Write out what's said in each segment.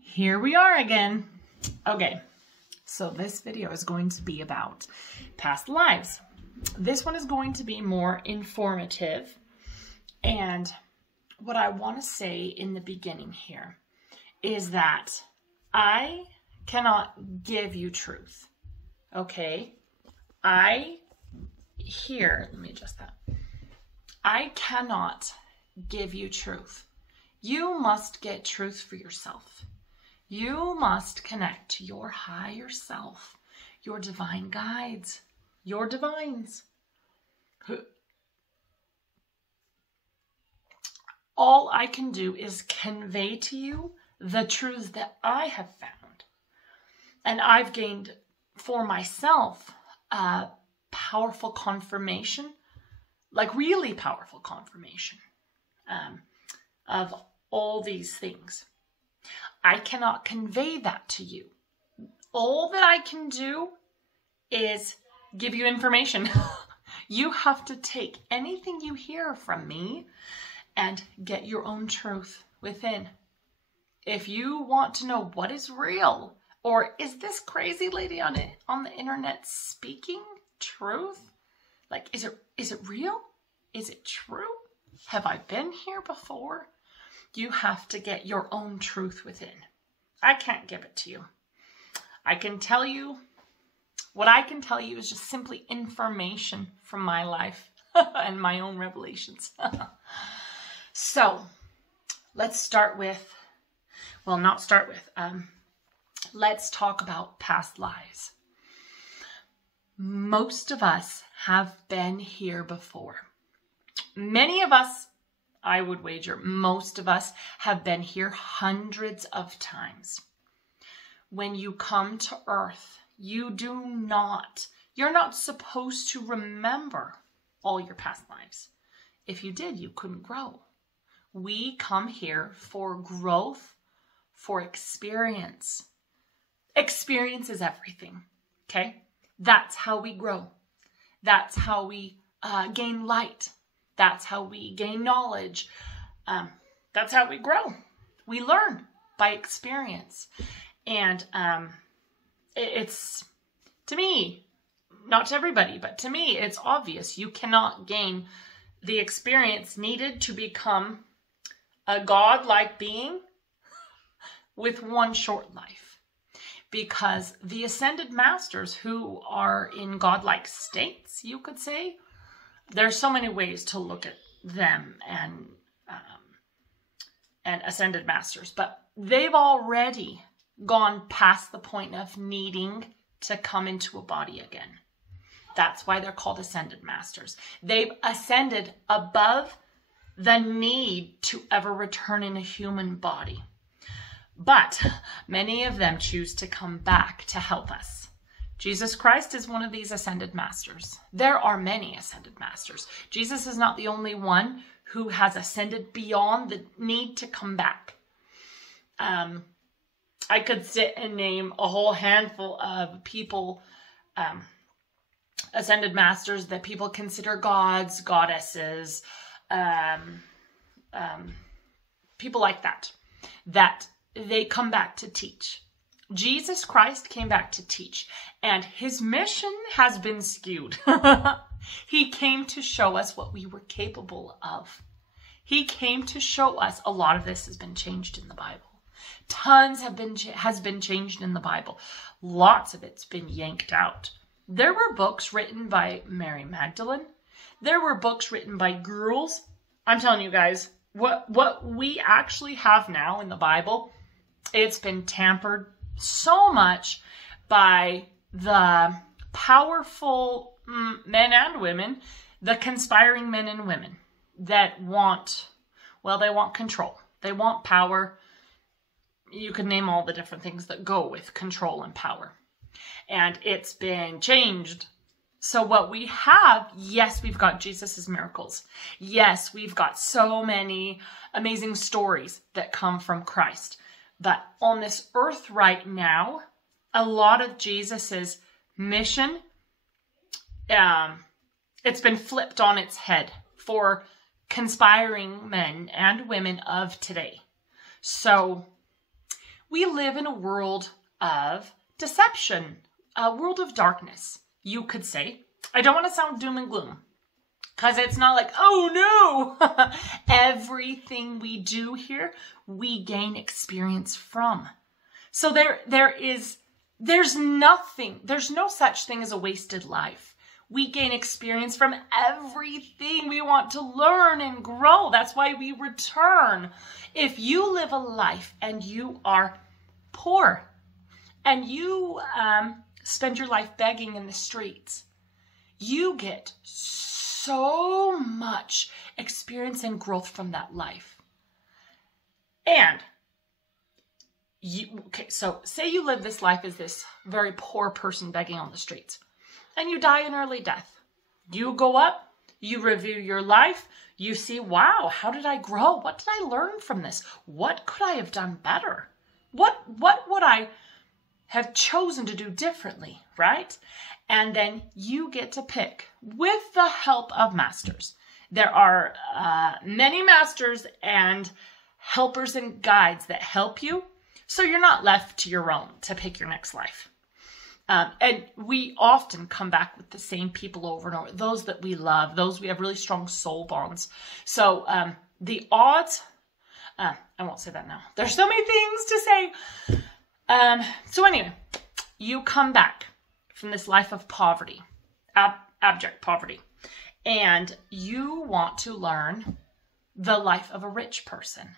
Here we are again. Okay, so this video is going to be about past lives. This one is going to be more informative. And what I want to say in the beginning here is that I cannot give you truth. Okay? Let me adjust that. I cannot give you truth. You must get truth for yourself. You must connect to your higher self, your divine guides, your divines. All I can do is convey to you the truths that I have found. And I've gained for myself powerful confirmation, like really powerful confirmation of all these things. I cannot convey that to you. All that I can do is give you information. You have to take anything you hear from me and get your own truth within. If you want to know what is real, or is this crazy lady on the internet speaking truth? Like, is it real? Is it true? Have I been here before? You have to get your own truth within. I can't give it to you. I can tell you, what I can tell you is just simply information from my life and my own revelations. So, let's start with, let's talk about past lives. Most of us have been here before. Many of us, I would wager, most of us have been here hundreds of times. When you come to Earth, you're not supposed to remember all your past lives. If you did, you couldn't grow. We come here for growth, for experience. Experience is everything, okay? That's how we grow. That's how we gain light. That's how we gain knowledge. That's how we grow. We learn by experience. And it's, to me, not to everybody, but to me, it's obvious. You cannot gain the experience needed to become a godlike being with one short life. Because the ascended masters who are in godlike states, you could say, there's so many ways to look at them and ascended masters, but they've already gone past the point of needing to come into a body again. That's why they're called ascended masters. They've ascended above the need to ever return in a human body. But many of them choose to come back to help us. Jesus Christ is one of these ascended masters. There are many ascended masters. Jesus is not the only one who has ascended beyond the need to come back. I could sit and name a whole handful of people, ascended masters that people consider gods, goddesses, people like that they come back to teach. Jesus Christ came back to teach, and his mission has been skewed. He came to show us what we were capable of. He came to show us a lot of this has been changed in the Bible. Tons has been changed in the Bible. Lots of it's been yanked out. There were books written by Mary Magdalene. There were books written by girls. I'm telling you guys, what we actually have now in the Bible, it's been tampered so much by the powerful men and women, the conspiring men and women that want control. They want power. You can name all the different things that go with control and power. And it's been changed. So what we have, yes, we've got Jesus's miracles. Yes, we've got so many amazing stories that come from Christ. But on this earth right now, a lot of Jesus's mission, it's been flipped on its head for conspiring men and women of today. So We live in a world of deception, a world of darkness, you could say. I don't want to sound doom and gloom, because it's not like, oh no, everything we do here, we gain experience from. So there's no such thing as a wasted life. We gain experience from everything. We want to learn and grow. That's why we return. If you live a life and you are poor and you spend your life begging in the streets, you get so much experience and growth from that life. And so say you live this life as this very poor person begging on the streets, and you die an early death. You go up, you review your life, you see, wow, how did I grow? What did I learn from this? What could I have done better? What would I have chosen to do differently, right? And then you get to pick with the help of masters. There are many masters and helpers and guides that help you, so you're not left to your own to pick your next life. And we often come back with the same people over and over, those that we love, those we have really strong soul bonds. So the odds, I won't say that now. There's so many things to say. So anyway, you come back from this life of poverty, abject poverty, and you want to learn the life of a rich person.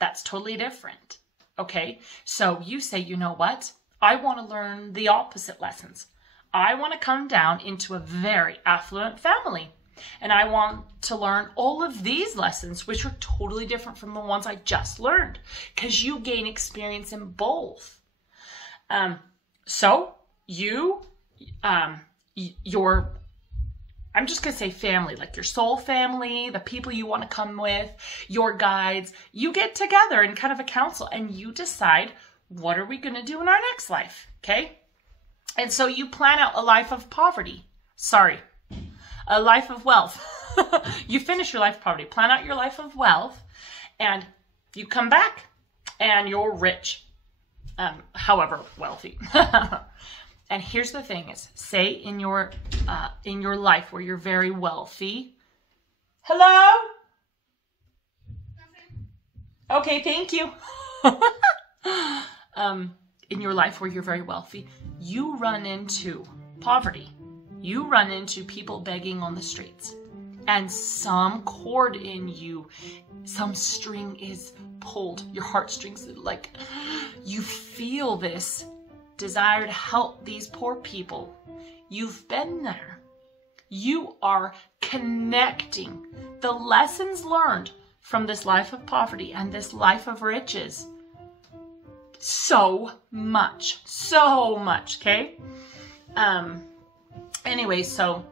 That's totally different. Okay, so you say, you know what? I want to learn the opposite lessons. I want to come down into a very affluent family. And I want to learn all of these lessons, which are totally different from the ones I just learned, because you gain experience in both. So you, I'm just going to say family, like your soul family, the people you want to come with, your guides, you get together in kind of a council and you decide, what are we going to do in our next life? Okay. And so you plan out a life of poverty. Sorry, a life of wealth. You finish your life of poverty, plan out your life of wealth, and you come back and you're rich, however wealthy. And here's the thing is, say in your life where you're very wealthy. Hello? Nothing. Okay, thank you. In your life where you're very wealthy, you run into poverty. You run into people begging on the streets. And some chord in you, some string is pulled. Your heartstrings, like, you feel this desire to help these poor people. You've been there. You are connecting the lessons learned from this life of poverty and this life of riches. So much, okay? Anyway, so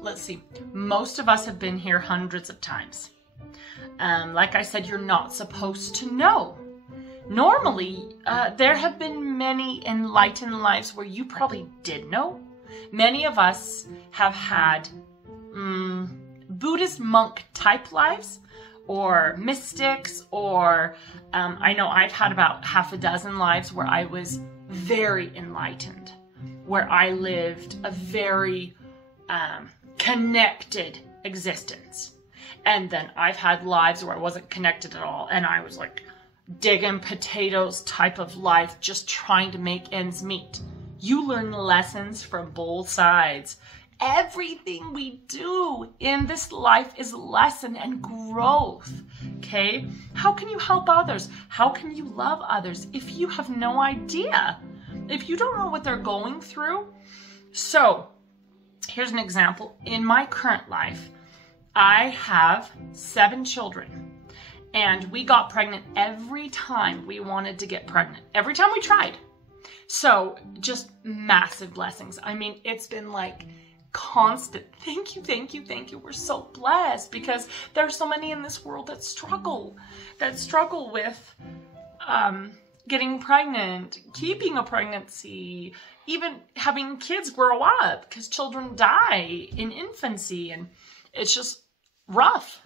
let's see. Most of us have been here hundreds of times. Like I said, you're not supposed to know. Normally, there have been many enlightened lives where you probably did know. Many of us have had Buddhist monk type lives, or mystics, or I know I've had about half a dozen lives where I was very enlightened, where I lived a very connected existence. And then I've had lives where I wasn't connected at all, and I was like digging potatoes type of life, just trying to make ends meet. You learn lessons from both sides. Everything we do in this life is lesson and growth, okay? How can you help others? How can you love others if you have no idea? If you don't know what they're going through? So, here's an example. In my current life, I have 7 children. And we got pregnant every time we wanted to get pregnant. Every time we tried. So, just massive blessings. I mean, it's been like constant. Thank you. We're so blessed because there's so many in this world that struggle with getting pregnant, keeping a pregnancy, even having kids grow up, because children die in infancy, and it's just rough.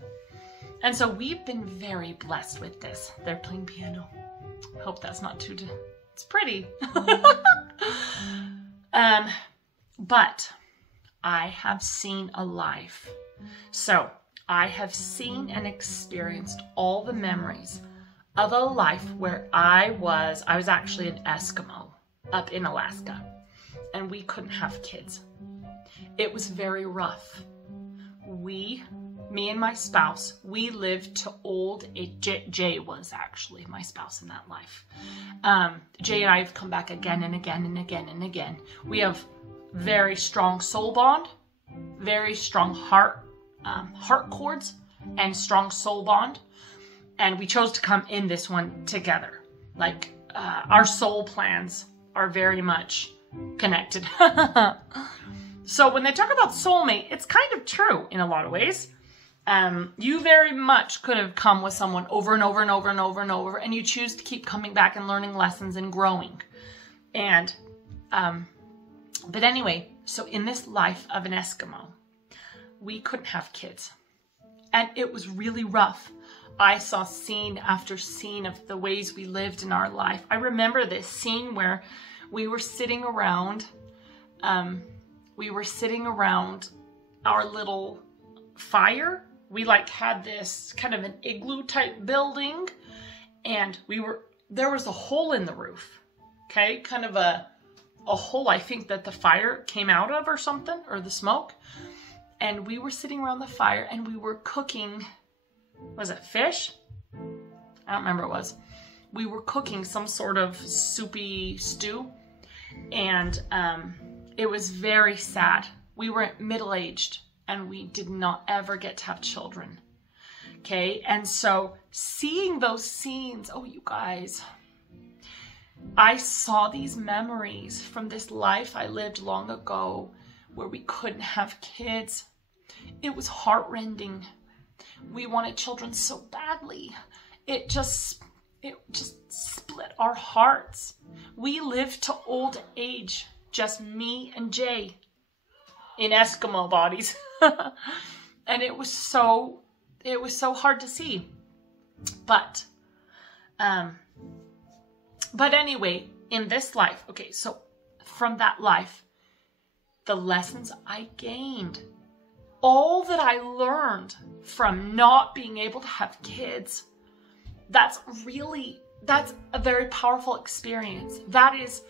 And so we've been very blessed with this. They're playing piano. Hope that's not too, it's pretty. But I have seen a life. So I have seen and experienced all the memories of a life where I was actually an Eskimo up in Alaska, and we couldn't have kids. It was very rough. Me and my spouse, we lived to old age. Jay was actually my spouse in that life. Jay and I have come back again and again and again and again. We have very strong soul bond, very strong heart chords, and strong soul bond. And we chose to come in this one together. Like, our soul plans are very much connected. So when they talk about soulmate, it's kind of true in a lot of ways. You very much could have come with someone over and over and over and over and over, and you choose to keep coming back and learning lessons and growing. And, but anyway, so in this life of an Eskimo, we couldn't have kids. And it was really rough. I saw scene after scene of the ways we lived in our life. I remember this scene where we were sitting around, our little fire. We like had this kind of an igloo type building, and there was a hole in the roof. Okay, kind of a hole, I think, that the fire came out of or something, or the smoke. And we were sitting around the fire and we were cooking, was it fish? I don't remember what it was. We were cooking some sort of soupy stew, and it was very sad. We were middle-aged and we did not ever get to have children. Okay, and so seeing those scenes, oh, you guys, I saw these memories from this life I lived long ago where we couldn't have kids. It was heartrending. We wanted children so badly. It just split our hearts. We lived to old age, just me and Jay in Eskimo bodies. And it was so hard to see. But anyway, in this life, okay, so from that life, the lessons I gained, all that I learned from not being able to have kids, that's a very powerful experience. That is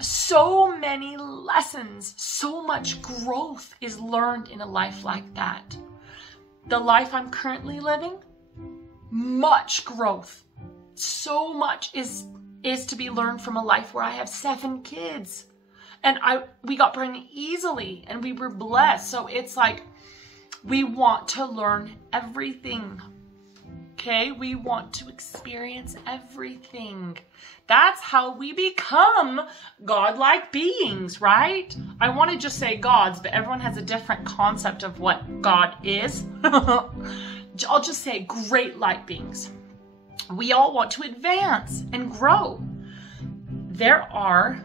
so many lessons, so much growth is learned in a life like that. The life I'm currently living, much growth. So much is to be learned from a life where I have 7 kids. And we got pregnant easily and we were blessed. So it's like, we want to learn everything. Okay? We want to experience everything. That's how we become godlike beings, right? I want to just say gods, but everyone has a different concept of what God is. I'll just say great light beings. We all want to advance and grow. There are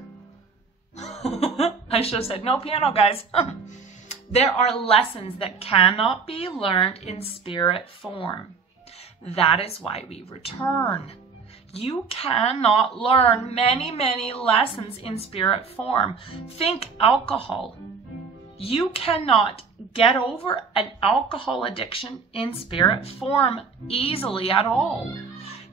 I should have said no piano, guys. There are lessons that cannot be learned in spirit form. That is why we return. You cannot learn many, many lessons in spirit form. Think alcohol. You cannot get over an alcohol addiction in spirit form easily at all.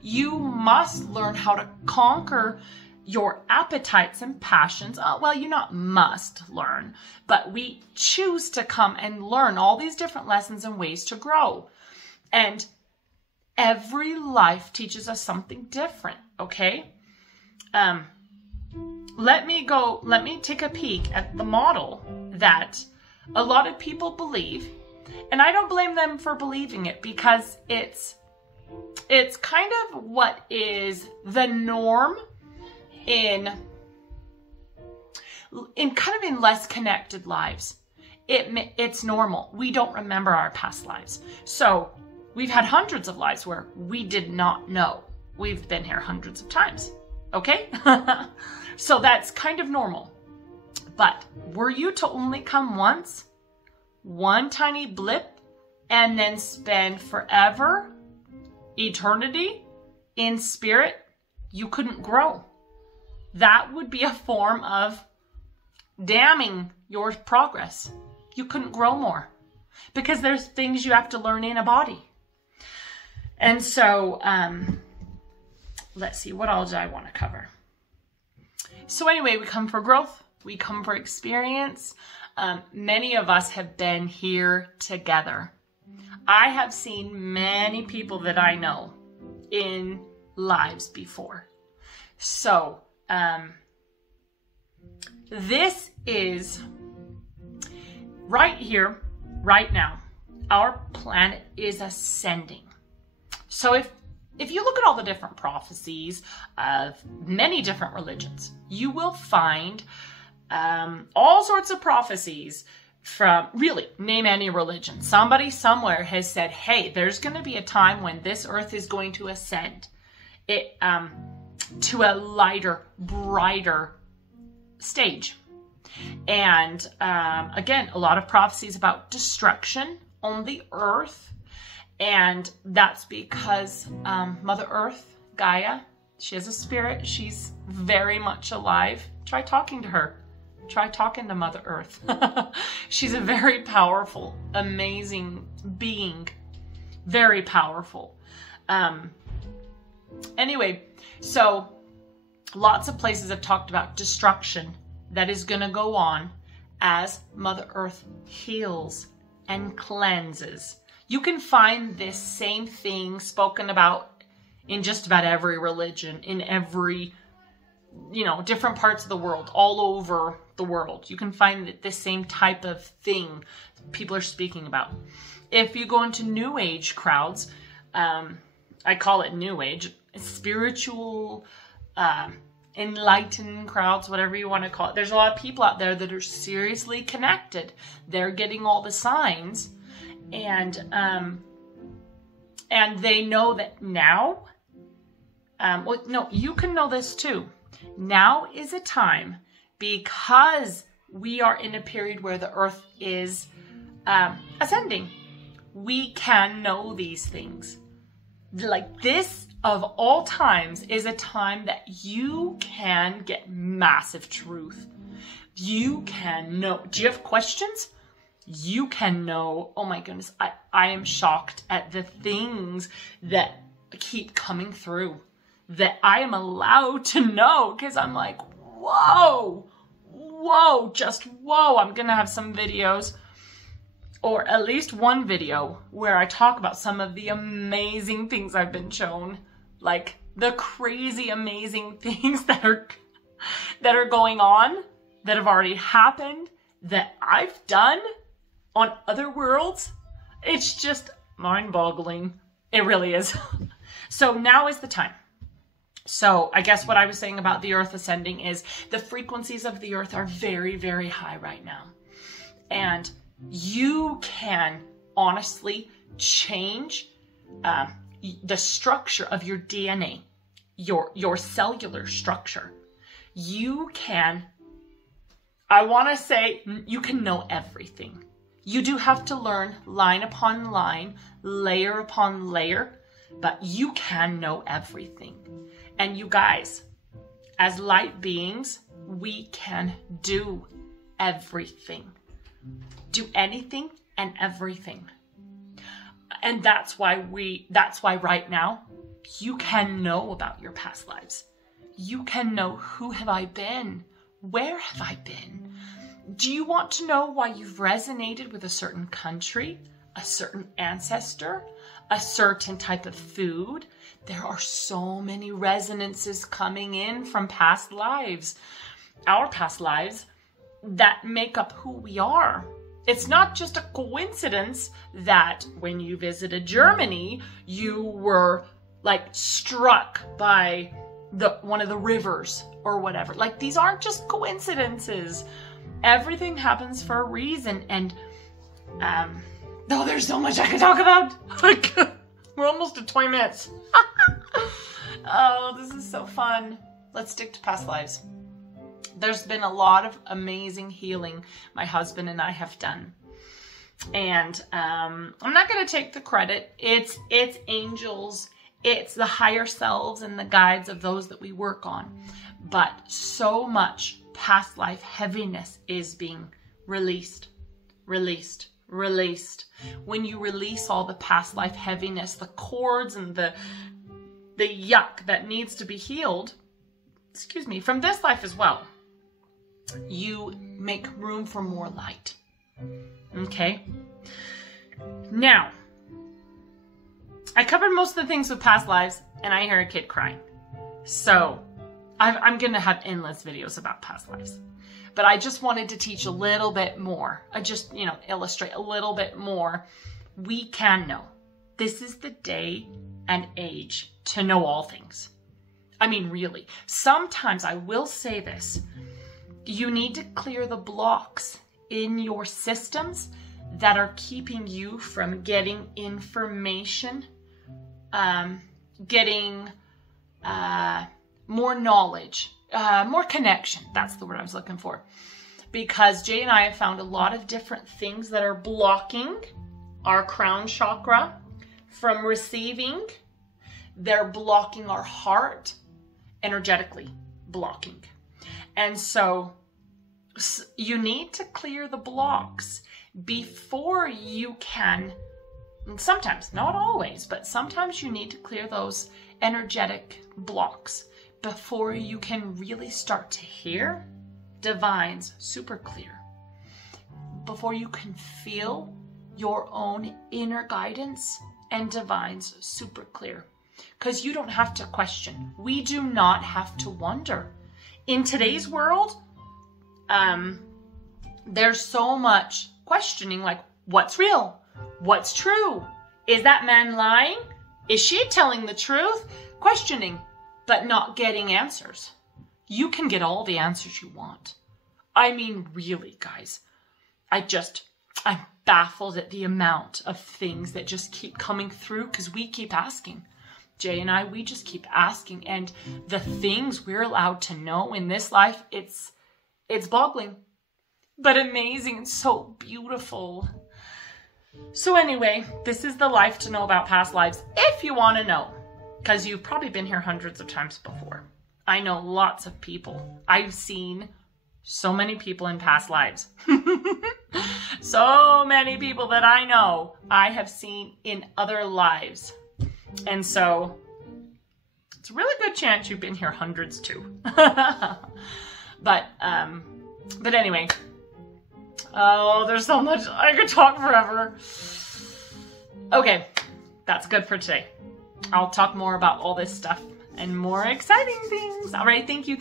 You must learn how to conquer your appetites and passions. Well, you not must learn, but we choose to come and learn all these different lessons and ways to grow. And every life teaches us something different, okay? Let me take a peek at the model that a lot of people believe, and I don't blame them for believing it, because it's kind of what is the norm in less connected lives. It's normal. We don't remember our past lives. So we've had hundreds of lives where we did not know. We've been here hundreds of times. Okay? So that's kind of normal. But were you to only come once, one tiny blip, and then spend forever, eternity, in spirit, you couldn't grow. That would be a form of damning your progress. You couldn't grow more because there's things you have to learn in a body. And so, let's see, what else do I want to cover? So anyway, we come for growth. We come for experience. Many of us have been here together. I have seen many people that I know in lives before. So, this is right here, right now. Our planet is ascending. So if you look at all the different prophecies of many different religions, you will find all sorts of prophecies from, really, name any religion. Somebody somewhere has said, hey, there's going to be a time when this earth is going to ascend to a lighter, brighter stage. And again, a lot of prophecies about destruction on the earth. And that's because Mother Earth, Gaia, she has a spirit. She's very much alive. Try talking to her. Try talking to Mother Earth. She's a very powerful, amazing being. Very powerful. Anyway, so lots of places have talked about destruction that is going to go on as Mother Earth heals and cleanses. You can find this same thing spoken about in just about every religion, in every, different parts of the world, all over the world. You can find this same type of thing people are speaking about. If you go into New Age crowds, I call it New Age, spiritual, enlightened crowds, whatever you want to call it. There's a lot of people out there that are seriously connected. They're getting all the signs, and they know that now, you can know this too. Now is a time, because we are in a period where the earth is ascending. We can know these things. Like this, of all times, is a time that you can get massive truth. You can know. Do you have questions? You can know. Oh my goodness, I am shocked at the things that keep coming through that I am allowed to know, because I'm like, whoa, just whoa. I'm gonna have some videos, or at least one video, where I talk about some of the amazing things I've been shown, like the crazy amazing things that are going on, that have already happened, that I've done on other worlds. It's just mind-boggling. It really is. So now is the time. So I guess what I was saying about the earth ascending is the frequencies of the earth are very, very high right now. And you can honestly change the structure of your DNA, your cellular structure. You can, I want to say, you can know everything. You do have to learn line upon line, layer upon layer, but you can know everything. And you guys, as light beings, we can do everything. Do anything and everything. And that's why right now, you can know about your past lives. You can know, who have I been? Where have I been? Do you want to know why you've resonated with a certain country, a certain ancestor, a certain type of food? There are so many resonances coming in from past lives, our past lives, that make up who we are. It's not just a coincidence that when you visited Germany, you were like struck by one of the rivers or whatever. Like, these aren't just coincidences. Everything happens for a reason. And there's so much I could talk about. Like, we're almost at 20 minutes. Oh, this is so fun. Let's stick to past lives. There's been a lot of amazing healing my husband and I have done. And I'm not going to take the credit. It's angels It's the higher selves and the guides of those that we work on. But so much past life heaviness is being released, released, released. When you release all the past life heaviness, the cords and the yuck that needs to be healed, excuse me, from this life as well, you make room for more light. Okay? Now, I covered most of the things with past lives, and I hear a kid crying. So, I'm going to have endless videos about past lives. But I just wanted to teach a little bit more. I just, illustrate a little bit more. We can know. This is the day and age to know all things. I mean, really. Sometimes I will say this. You need to clear the blocks in your systems that are keeping you from getting information, getting more knowledge, more connection. That's the word I was looking for. Because Jay and I have found a lot of different things that are blocking our crown chakra from receiving. They're blocking our heart, energetically blocking. And so you need to clear the blocks before you can, sometimes, not always, but sometimes you need to clear those energetic blocks before you can really start to hear divines super clear. Before you can feel your own inner guidance and divines super clear. Because you don't have to question. We do not have to wonder. In today's world, there's so much questioning, like, what's real? What's true? Is that man lying? Is she telling the truth? Questioning, but not getting answers. You can get all the answers you want. I mean, really, guys. I'm baffled at the amount of things that just keep coming through because we keep asking. Jay and I, we just keep asking. And the things we're allowed to know in this life, it's boggling, but amazing and so beautiful. So anyway, this is the life to know about past lives, if you want to know, because you've probably been here hundreds of times before. I know lots of people. I've seen so many people in past lives. So many people that I know I have seen in other lives. And so it's a really good chance you've been here hundreds too. But anyway, oh, there's so much. I could talk forever. Okay, that's good for today. I'll talk more about all this stuff and more exciting things. All right, thank you.